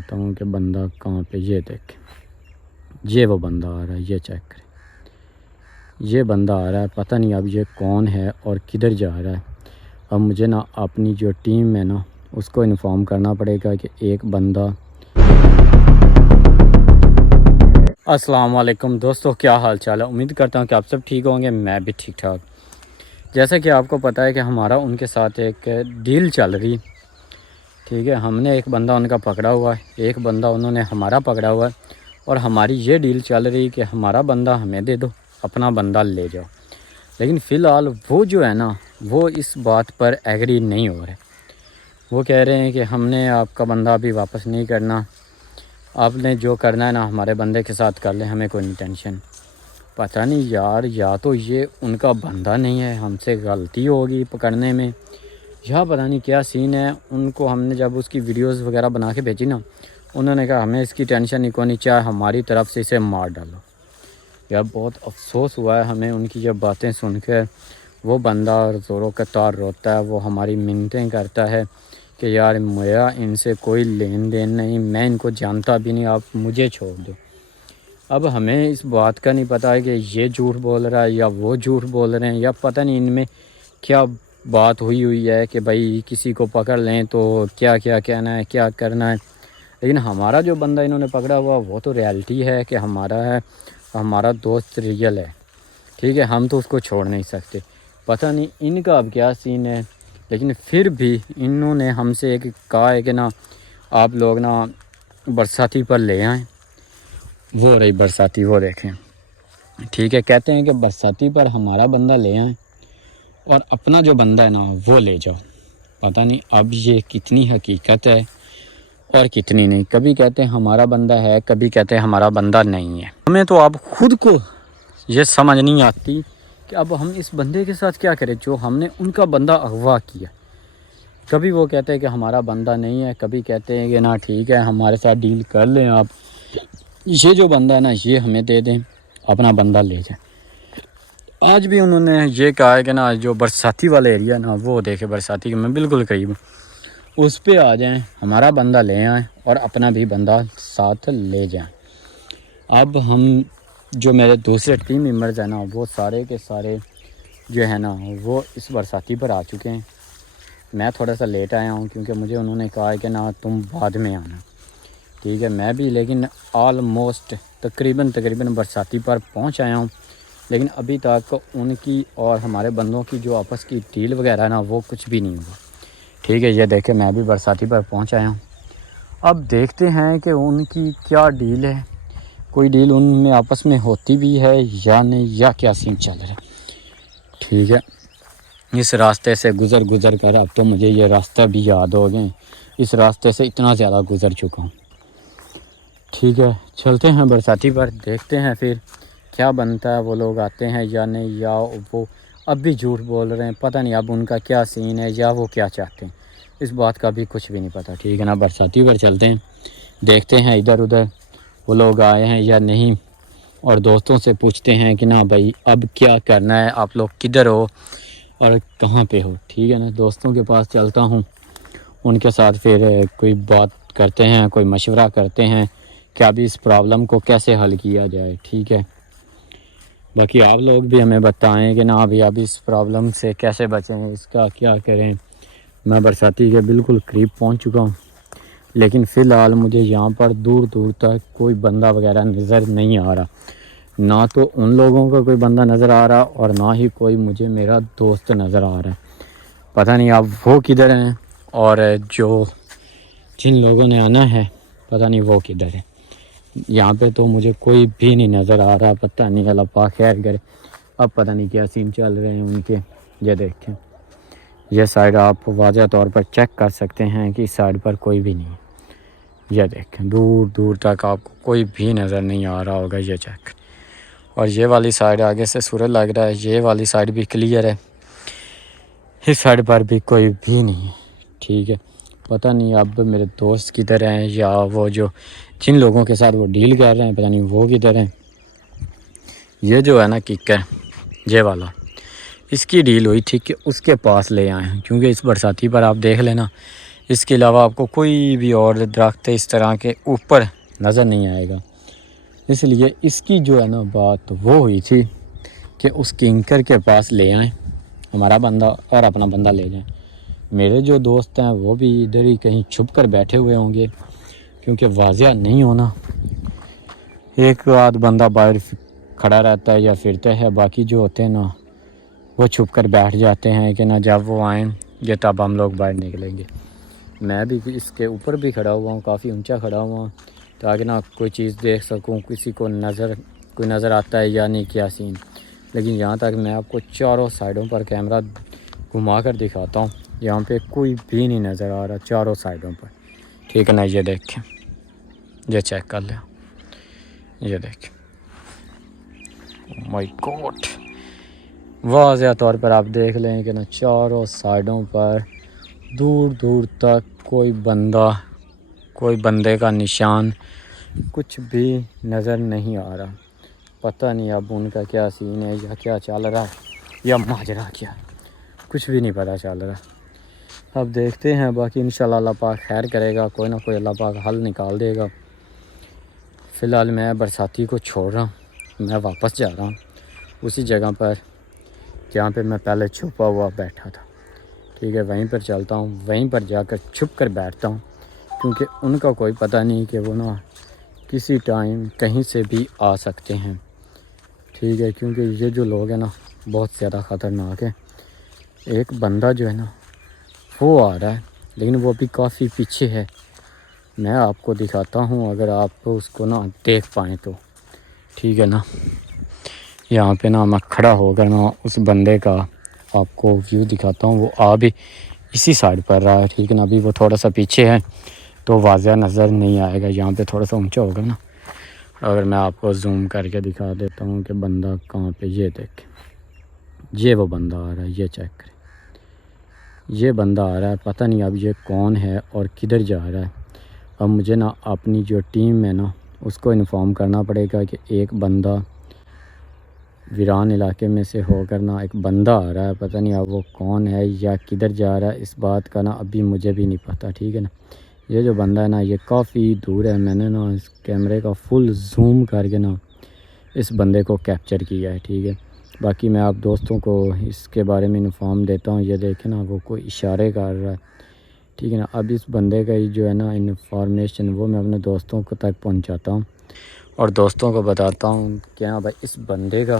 بتا ہوں کہ بندہ کہاں پہ، یہ دیکھ، یہ وہ بندہ آ رہا ہے، یہ چیک کریں، یہ بندہ آ رہا ہے، پتہ نہیں اب یہ کون ہے اور کدھر جا رہا ہے۔ اب مجھے نا اپنی جو ٹیم ہے نا اس کو انفارم کرنا پڑے گا کہ ایک بندہ۔ السلام علیکم دوستو، کیا حال چال ہے؟ امید کرتا ہوں کہ آپ سب ٹھیک ہوں گے، میں بھی ٹھیک ٹھاک۔ جیسا کہ آپ کو پتہ ہے کہ ہمارا ان کے ساتھ ایک ڈیل چل رہی، ٹھیک ہے، ہم نے ایک بندہ ان کا پکڑا ہوا ہے، ایک بندہ انہوں نے ہمارا پکڑا ہوا ہے، اور ہماری یہ ڈیل چل رہی کہ ہمارا بندہ ہمیں دے دو، اپنا بندہ لے جاؤ۔ لیکن فی الحال وہ جو ہے نا وہ اس بات پر ایگری نہیں ہو رہے۔ وہ کہہ رہے ہیں کہ ہم نے آپ کا بندہ ابھی واپس نہیں کرنا، آپ نے جو کرنا ہے نا ہمارے بندے کے ساتھ کر لیں، ہمیں کوئی نہیں ٹینشن۔ پتہ نہیں یار، یا تو یہ ان کا بندہ نہیں ہے، ہم سے غلطی ہوگی پکڑنے میں، یا پتہ نہیں کیا سین ہے۔ ان کو ہم نے جب اس کی ویڈیوز وغیرہ بنا کے بھیجی نا، انہوں نے کہا ہمیں اس کی ٹینشن نہیں کونی چاہے، ہماری طرف سے اسے مار ڈالو۔ یار بہت افسوس ہوا ہے ہمیں ان کی یہ باتیں سن کے۔ وہ بندہ زوروں کا تار روتا ہے، وہ ہماری منتیں کرتا ہے کہ یار میرا ان سے کوئی لین دین نہیں، میں ان کو جانتا بھی نہیں، آپ مجھے چھوڑ دو۔ اب ہمیں اس بات کا نہیں پتہ ہے کہ یہ جھوٹ بول رہا ہے یا وہ جھوٹ بول رہے ہیں، یا پتہ نہیں ان میں کیا بات ہوئی ہے کہ بھائی کسی کو پکڑ لیں تو کیا کیا کہنا ہے، کیا کرنا ہے۔ لیکن ہمارا جو بندہ انہوں نے پکڑا ہوا وہ تو ریالٹی ہے کہ ہمارا ہے، ہمارا دوست ریئل ہے، ٹھیک ہے، ہم تو اس کو چھوڑ نہیں سکتے۔ پتہ نہیں ان کا اب کیا سین ہے، لیکن پھر بھی انہوں نے ہم سے ایک کہا ہے کہ نا آپ لوگ نا برساتی پر لے آئیں۔ وہ رہی برساتی، وہ دیکھیں، ٹھیک ہے، کہتے ہیں کہ برساتی پر ہمارا بندہ لے آئیں اور اپنا جو بندہ ہے نا وہ لے جاؤ۔ پتہ نہیں اب یہ کتنی حقیقت ہے اور کتنی نہیں۔ کبھی کہتے ہیں ہمارا بندہ ہے، کبھی کہتے ہیں ہمارا بندہ نہیں ہے۔ ہمیں تو اب خود کو یہ سمجھ نہیں آتی کہ اب ہم اس بندے کے ساتھ کیا کریں جو ہم نے ان کا بندہ اغوا کیا۔ کبھی وہ کہتے ہیں کہ ہمارا بندہ نہیں ہے، کبھی کہتے ہیں کہ نا ٹھیک ہے ہمارے ساتھ ڈیل کر لیں آپ، یہ جو بندہ ہے نا یہ ہمیں دے دیں، اپنا بندہ لے جائیں۔ آج بھی انہوں نے یہ کہا ہے کہ نا جو برساتی والا ایریا نا وہ دیکھے، برساتی کے میں بالکل قریب ہوں، اس پہ آ جائیں، ہمارا بندہ لے آئیں اور اپنا بھی بندہ ساتھ لے جائیں۔ اب ہم جو میرے دوسرے ٹیم ممبرز ہیں نا وہ سارے کے سارے جو ہے نا وہ اس برساتی پر آ چکے ہیں۔ میں تھوڑا سا لیٹ آیا ہوں کیونکہ مجھے انہوں نے کہا ہے کہ نا تم بعد میں آنا، ٹھیک ہے، میں بھی لیکن آلموسٹ تقریباً برساتی پر پہنچ آیا ہوں، لیکن ابھی تک ان کی اور ہمارے بندوں کی جو آپس کی ڈیل وغیرہ ہے نا وہ کچھ بھی نہیں ہوا، ٹھیک ہے۔ یہ دیکھیں میں بھی برساتی پر پہنچ آیا ہوں، اب دیکھتے ہیں کہ ان کی کیا ڈیل ہے، کوئی ڈیل ان میں آپس میں ہوتی بھی ہے یا نہیں، یا کیا سین چل رہا ہے، ٹھیک ہے۔ اس راستے سے گزر کر اب تو مجھے یہ راستہ بھی یاد ہو گئے، اس راستے سے اتنا زیادہ گزر چکا ہوں، ٹھیک ہے۔ چلتے ہیں برساتی پر، دیکھتے ہیں پھر کیا بنتا ہے، وہ لوگ آتے ہیں یا نہیں، یا وہ اب بھی جھوٹ بول رہے ہیں، پتہ نہیں اب ان کا کیا سین ہے یا وہ کیا چاہتے ہیں، اس بات کا بھی کچھ بھی نہیں پتہ، ٹھیک ہے نا۔ برساتی پر چلتے ہیں، دیکھتے ہیں ادھر ادھر وہ لوگ آئے ہیں یا نہیں، اور دوستوں سے پوچھتے ہیں کہ نا بھائی اب کیا کرنا ہے، آپ لوگ کدھر ہو اور کہاں پہ ہو، ٹھیک ہے نا۔ دوستوں کے پاس چلتا ہوں، ان کے ساتھ پھر کوئی بات کرتے ہیں، کوئی مشورہ کرتے ہیں کہ ابھی اس پرابلم کو کیسے حل کیا جائے، ٹھیک ہے۔ باقی آپ لوگ بھی ہمیں بتائیں کہ نا ابھی اس پرابلم سے کیسے بچیں، اس کا کیا کریں۔ میں برساتی کے بالکل قریب پہنچ چکا ہوں، لیکن فی الحال مجھے یہاں پر دور تک کوئی بندہ وغیرہ نظر نہیں آ رہا، نہ تو ان لوگوں کا کوئی بندہ نظر آ رہا اور نہ ہی کوئی مجھے میرا دوست نظر آ رہا ہے۔ پتہ نہیں اب وہ کدھر ہیں، اور جن لوگوں نے آنا ہے پتہ نہیں وہ کدھر ہے۔ یہاں پہ تو مجھے کوئی بھی نہیں نظر آ رہا، پتہ نہیں، اللہ پاک خیر کرے۔ اب پتہ نہیں کیا سین چل رہے ہیں ان کے۔ یہ دیکھیں، یہ سائڈ آپ واضح طور پر چیک کر سکتے ہیں کہ اس سائڈ پر کوئی بھی نہیں ہے۔ یہ دیکھیں دور تک آپ کو کوئی بھی نظر نہیں آ رہا ہوگا، یہ چیک۔ اور یہ والی سائڈ آگے سے سورج لگ رہا ہے، یہ والی سائڈ بھی کلیئر ہے، اس سائڈ پر بھی کوئی بھی نہیں ہے، ٹھیک ہے۔ پتہ نہیں اب میرے دوست کدھر ہیں، یا وہ جو جن لوگوں کے ساتھ وہ ڈیل کر رہے ہیں پتہ نہیں وہ کدھر ہیں۔ یہ جو ہے نا ککر، یہ والا، اس کی ڈیل ہوئی تھی کہ اس کے پاس لے آئیں، کیونکہ اس برساتی پر آپ دیکھ لینا اس کے علاوہ آپ کو کوئی بھی اور درخت اس طرح کے اوپر نظر نہیں آئے گا۔ اس لیے اس کی جو ہے نا بات وہ ہوئی تھی کہ اس کنکر کے پاس لے آئیں ہمارا بندہ اور اپنا بندہ لے جائیں۔ میرے جو دوست ہیں وہ بھی ادھر ہی کہیں چھپ کر بیٹھے ہوئے ہوں گے، کیونکہ واضح نہیں ہونا، ایک آدھ بندہ باہر کھڑا رہتا ہے یا پھرتا ہے، باقی جو ہوتے ہیں نا وہ چھپ کر بیٹھ جاتے ہیں کہ نا جب وہ آئیں یہ تب ہم لوگ باہر نکلیں گے۔ میں بھی اس کے اوپر بھی کھڑا ہوا ہوں، کافی اونچا کھڑا ہوا ہوں، تاکہ نا کوئی چیز دیکھ سکوں، کسی کو کوئی نظر آتا ہے یا نہیں کیا سین۔ لیکن یہاں تک میں آپ کو چاروں سائڈوں پر کیمرہ گھما کر دکھاتا ہوں، یہاں پہ کوئی بھی نہیں نظر آ رہا چاروں سائڈوں پر، ٹھیک ہے نا؟ یہ دیکھیں، یہ چیک کر لیں، یہ دیکھیں، مائی گاڈ، واضح طور پر آپ دیکھ لیں کہ نا چاروں سائڈوں پر دور دور تک کوئی بندے کا نشان کچھ بھی نظر نہیں آ رہا۔ پتہ نہیں اب ان کا کیا سین ہے یا کیا چل رہا ہے یا ماجرا کیا، کچھ بھی نہیں پتہ چل رہا۔ اب دیکھتے ہیں، باقی انشاءاللہ اللہ پاک خیر کرے گا، کوئی نہ کوئی اللہ پاک حل نکال دے گا۔ فی الحال میں برساتی کو چھوڑ رہا ہوں، میں واپس جا رہا ہوں اسی جگہ پر جہاں پہ میں پہلے چھپا ہوا بیٹھا تھا، ٹھیک ہے؟ وہیں پر چلتا ہوں، وہیں پر جا کر چھپ کر بیٹھتا ہوں، کیونکہ ان کا کوئی پتہ نہیں کہ وہ نا کسی ٹائم کہیں سے بھی آ سکتے ہیں، ٹھیک ہے؟ کیونکہ یہ جو لوگ ہیں نا بہت زیادہ خطرناک ہے۔ ایک بندہ جو ہے نا وہ آ رہا ہے، لیکن وہ بھی کافی پیچھے ہے، میں آپ کو دکھاتا ہوں اگر آپ اس کو نا دیکھ پائیں تو، ٹھیک ہے نا؟ یہاں پہ نا میں کھڑا ہو کر نا اس بندے کا آپ کو ویو دکھاتا ہوں، وہ آ بھی اسی سائڈ پر رہا ہے، ٹھیک ہے نا؟ ابھی وہ تھوڑا سا پیچھے ہے تو واضح نظر نہیں آئے گا، یہاں پہ تھوڑا سا اونچا ہوگا نا، اگر میں آپ کو زوم کر کے دکھا دیتا ہوں کہ بندہ کہاں پہ، یہ دیکھیں، یہ وہ بندہ آ رہا ہے، یہ چیک کریں، یہ بندہ آ رہا ہے، پتہ نہیں اب یہ کون ہے اور کدھر جا رہا ہے۔ اب مجھے نا اپنی جو ٹیم ہے نا اس کو انفارم کرنا پڑے گا کہ ایک بندہ ویران علاقے میں سے ہو کر نا ایک بندہ آ رہا ہے، پتہ نہیں اب وہ کون ہے یا کدھر جا رہا ہے، اس بات کا نا ابھی مجھے بھی نہیں پتہ، ٹھیک ہے نا؟ یہ جو بندہ ہے نا یہ کافی دور ہے، میں نے نا اس کیمرے کا فل زوم کر کے نا اس بندے کو کیپچر کیا ہے، ٹھیک ہے؟ باقی میں آپ دوستوں کو اس کے بارے میں انفارم دیتا ہوں، یہ دیکھیں نا وہ کوئی اشارے کر رہا ہے، ٹھیک ہے نا؟ اب اس بندے کا جو ہے نا انفارمیشن وہ میں اپنے دوستوں کو تک پہنچاتا ہوں اور دوستوں کو بتاتا ہوں کہ ہاں بھائی اس بندے کا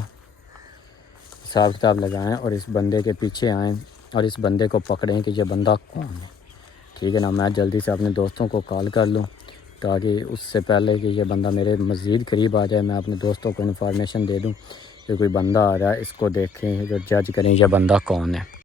حساب کتاب لگائیں اور اس بندے کے پیچھے آئیں اور اس بندے کو پکڑیں کہ یہ بندہ کون ہے، ٹھیک ہے نا؟ میں جلدی سے اپنے دوستوں کو کال کر لوں تاکہ اس سے پہلے کہ یہ بندہ میرے مزید قریب آ جائے، میں اپنے دوستوں کو انفارمیشن دے دوں کہ کوئی بندہ آ رہا ہے، اس کو دیکھیں جو جج کریں یہ بندہ کون ہے۔